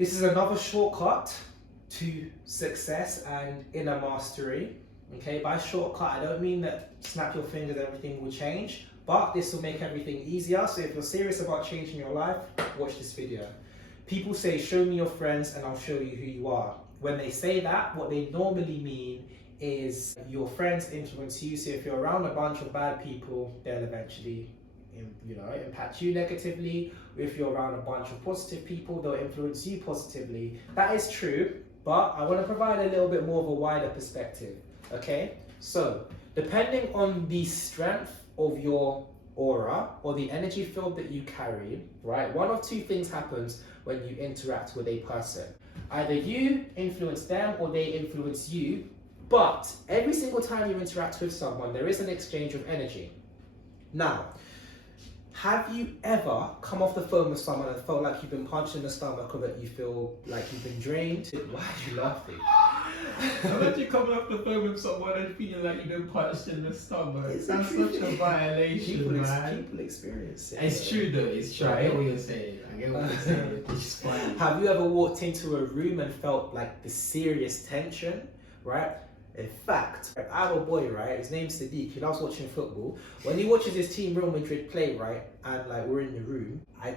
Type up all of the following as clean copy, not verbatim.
This is another shortcut to success and inner mastery. Okay, by shortcut, I don't mean that snap your fingers, everything will change, but this will make everything easier. So if you're serious about changing your life, watch this video. People say, show me your friends and I'll show you who you are. When they say that, what they normally mean is your friends influence you. So if you're around a bunch of bad people, they'll eventually impact you negatively. If you're around a bunch of positive people, they'll influence you positively. That is true, but I want to provide a little bit more of a wider perspective. Okay, so depending on the strength of your aura or the energy field that you carry, right, one of two things happens when you interact with a person. Either you influence them or they influence you, but every single time you interact with someone, there is an exchange of energy. Now, have you ever come off the phone with someone and felt like you've been punched in the stomach, or that you feel like you've been drained? Why are you laughing? Imagine coming off the phone with someone and feeling like you've been punched in the stomach. That's such a violation, man. People experience it. It's true though, it's true. I get what you're saying. It's fine. Have you ever walked into a room and felt like the serious tension, right? In fact, I have a boy, right? His name's Sadiq. He loves watching football. When he watches his team Real Madrid play, right, and like we're in the room, I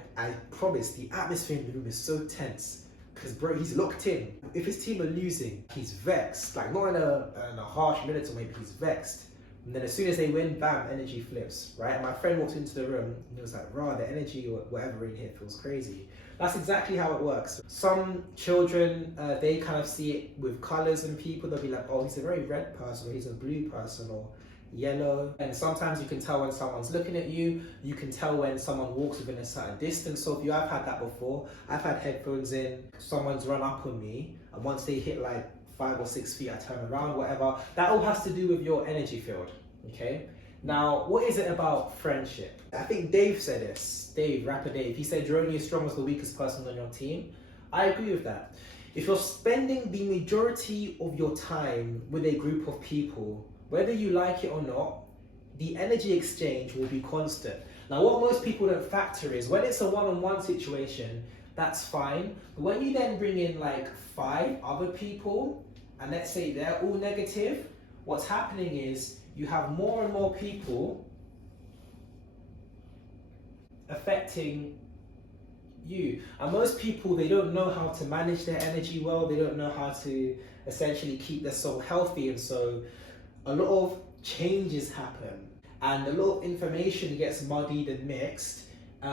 promise the atmosphere in the room is so tense. Because bro, he's locked in. If his team are losing, he's vexed. Like not in a harsh minute, or maybe he's vexed. And then as soon as they win, bam, energy flips, right? And my friend walked into the room and he was like, rah, the energy or whatever in here feels crazy. That's exactly how it works. Some children, they kind of see it with colors and people. They'll be like, oh, he's a very red person, or he's a blue person, or yellow. And sometimes you can tell when someone's looking at you. You can tell when someone walks within a certain distance. So if you have had that before, I've had headphones in, someone's run up on me, and once they hit like 5 or 6 feet, I turn around, whatever. That all has to do with your energy field, okay? Now, what is it about friendship? I think Dave said this, rapper Dave, he said you're only as strong as the weakest person on your team. I agree with that. If you're spending the majority of your time with a group of people, whether you like it or not, the energy exchange will be constant. Now, what most people don't factor is when it's a one-on-one situation, that's fine. But when you then bring in like 5 other people, and let's say they're all negative, what's happening is you have more and more people affecting you. And most people, they don't know how to manage their energy well. They don't know how to essentially keep their soul healthy. And so a lot of changes happen and a lot of information gets muddied and mixed,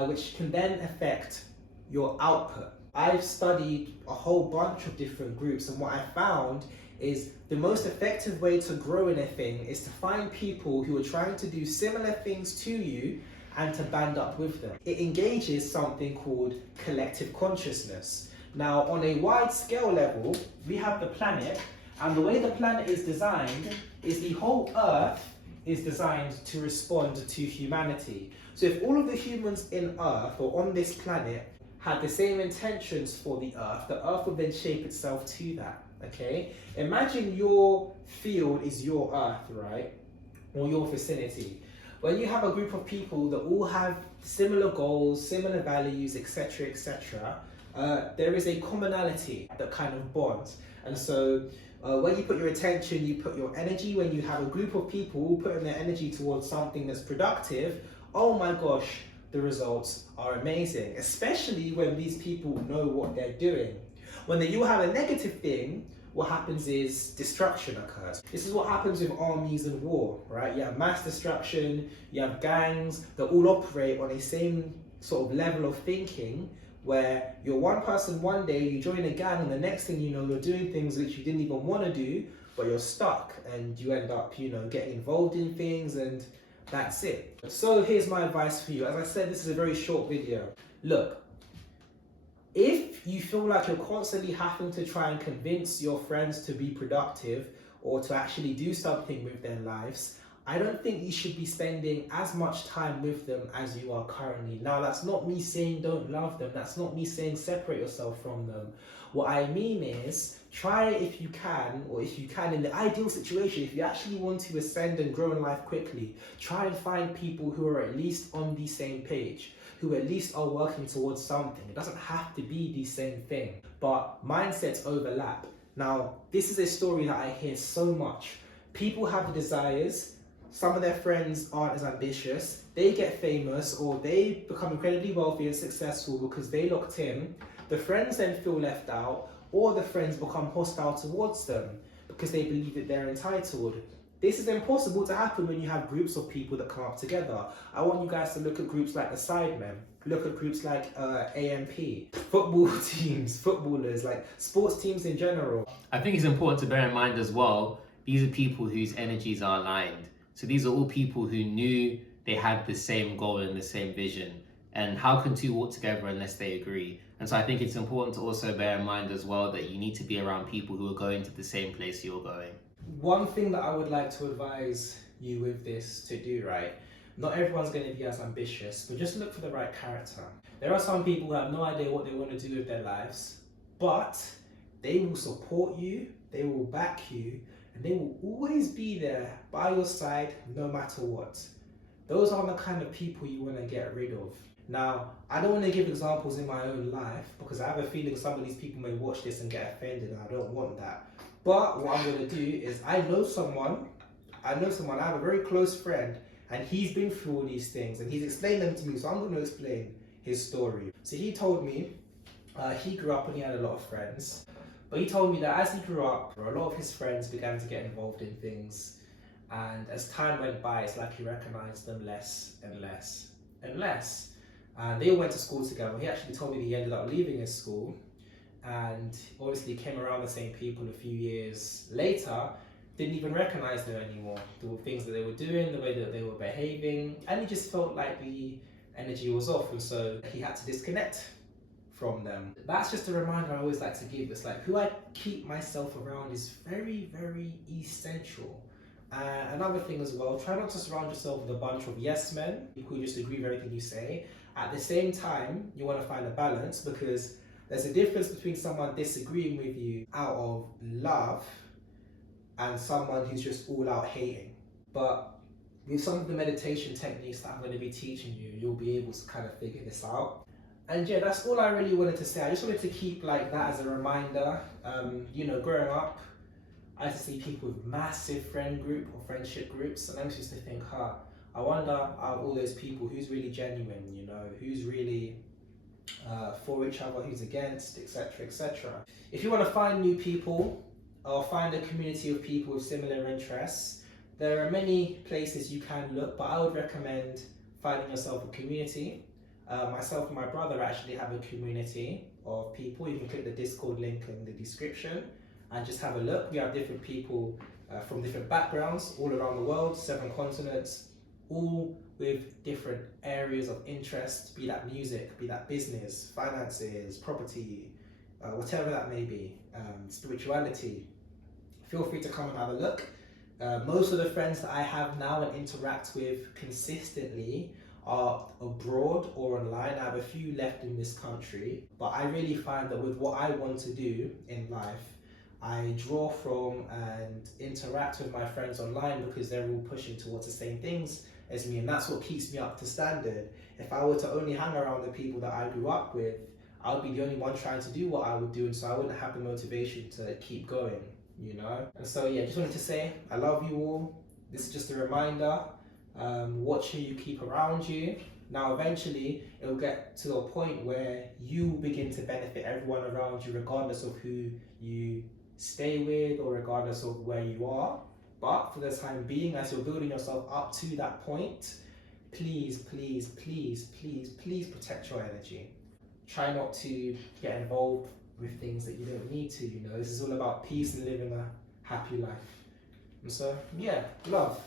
which can then affect your output. I've studied a whole bunch of different groups, and what I found is the most effective way to grow in a thing is to find people who are trying to do similar things to you and to band up with them. It engages something called collective consciousness. Now, on a wide scale level, we have the planet, and the way the planet is designed is the whole Earth is designed to respond to humanity. So if all of the humans in Earth or on this planet had the same intentions for the Earth would then shape itself to that, okay? Imagine your field is your Earth, right? Or your vicinity. When you have a group of people that all have similar goals, similar values, etc., etc., there is a commonality that kind of bonds. And so when you put your attention, you put your energy. When you have a group of people putting their energy towards something that's productive, oh my gosh, the results are amazing, especially when these people know what they're doing. When you have a negative thing, what happens is destruction occurs. This is what happens with armies and war, right? You have mass destruction, you have gangs that all operate on a same sort of level of thinking, where you're one person one day, you join a gang, and the next thing you know, you're doing things which you didn't even want to do, but you're stuck, and you end up, getting involved in things, and that's it. So here's my advice for you. As I said, this is a very short video. Look, if you feel like you're constantly having to try and convince your friends to be productive or to actually do something with their lives, I don't think you should be spending as much time with them as you are currently. Now, that's not me saying don't love them. That's not me saying separate yourself from them. What I mean is, try if you can, or if you can in the ideal situation, if you actually want to ascend and grow in life quickly, try and find people who are at least on the same page. who at least are working towards something. It doesn't have to be the same thing, but mindsets overlap. Now, this is a story that I hear so much. People have the desires, some of their friends aren't as ambitious, they get famous or they become incredibly wealthy and successful because they locked in. The friends then feel left out, or the friends become hostile towards them because they believe that they're entitled. This is impossible to happen when you have groups of people that come up together. I want you guys to look at groups like the Sidemen, look at groups like AMP, football teams, footballers, like sports teams in general. I think it's important to bear in mind as well, these are people whose energies are aligned. So these are all people who knew they had the same goal and the same vision. And how can two walk together unless they agree? And so I think it's important to also bear in mind as well that you need to be around people who are going to the same place you're going. One thing that I would like to advise you with this to do, right? Not everyone's going to be as ambitious, but just look for the right character. There are some people who have no idea what they want to do with their lives, but they will support you, they will back you, and they will always be there by your side no matter what. Those are the kind of people you want to get rid of. Now, I don't want to give examples in my own life because I have a feeling some of these people may watch this and get offended, and I don't want that. But what I'm going to do is I know someone, I have a very close friend, and he's been through all these things and he's explained them to me, so I'm going to explain his story. So he told me he grew up and he had a lot of friends, but he told me that as he grew up, a lot of his friends began to get involved in things, and as time went by, it's like he recognized them less and less and less. And they all went to school together. He actually told me that he ended up leaving his school and obviously came around the same people a few years later, didn't even recognize them anymore. The things that they were doing, the way that they were behaving, and he just felt like the energy was off, and so he had to disconnect from them. That's just a reminder I always like to give. It's like who I keep myself around is very, very essential. Another thing as well, try not to surround yourself with a bunch of yes men, people who just agree with everything you say. At the same time, you want to find a balance, because there's a difference between someone disagreeing with you out of love and someone who's just all out hating. But with some of the meditation techniques that I'm going to be teaching you, you'll be able to kind of figure this out. And yeah, that's all I really wanted to say. I just wanted to keep like that as a reminder. Growing up, I used to see people with massive friend group or friendship groups, and I used to think, I wonder out of all those people, who's really genuine, who's really for each other, who's against, etc., etc. If you want to find new people or find a community of people with similar interests, there are many places you can look, but I would recommend finding yourself a community. Myself and my brother actually have a community of people. You can click the Discord link in the description and just have a look. We have different people from different backgrounds all around the world, 7 continents, all with different areas of interest, be that music, be that business, finances, property, whatever that may be, spirituality. Feel free to come and have a look. Most of the friends that I have now and interact with consistently are abroad or online. I have a few left in this country, but I really find that with what I want to do in life, I draw from and interact with my friends online because they're all pushing towards the same things as me, and that's what keeps me up to standard. If I were to only hang around the people that I grew up with, I would be the only one trying to do what I would do, and so I wouldn't have the motivation to keep going, And so yeah, just wanted to say I love you all. This is just a reminder. Watch who you keep around you. Now eventually it will get to a point where you begin to benefit everyone around you, regardless of who you stay with or regardless of where you are. But for the time being, as you're building yourself up to that point, please, please, please, please, please protect your energy. Try not to get involved with things that you don't need to. This is all about peace and living a happy life. And so yeah, love.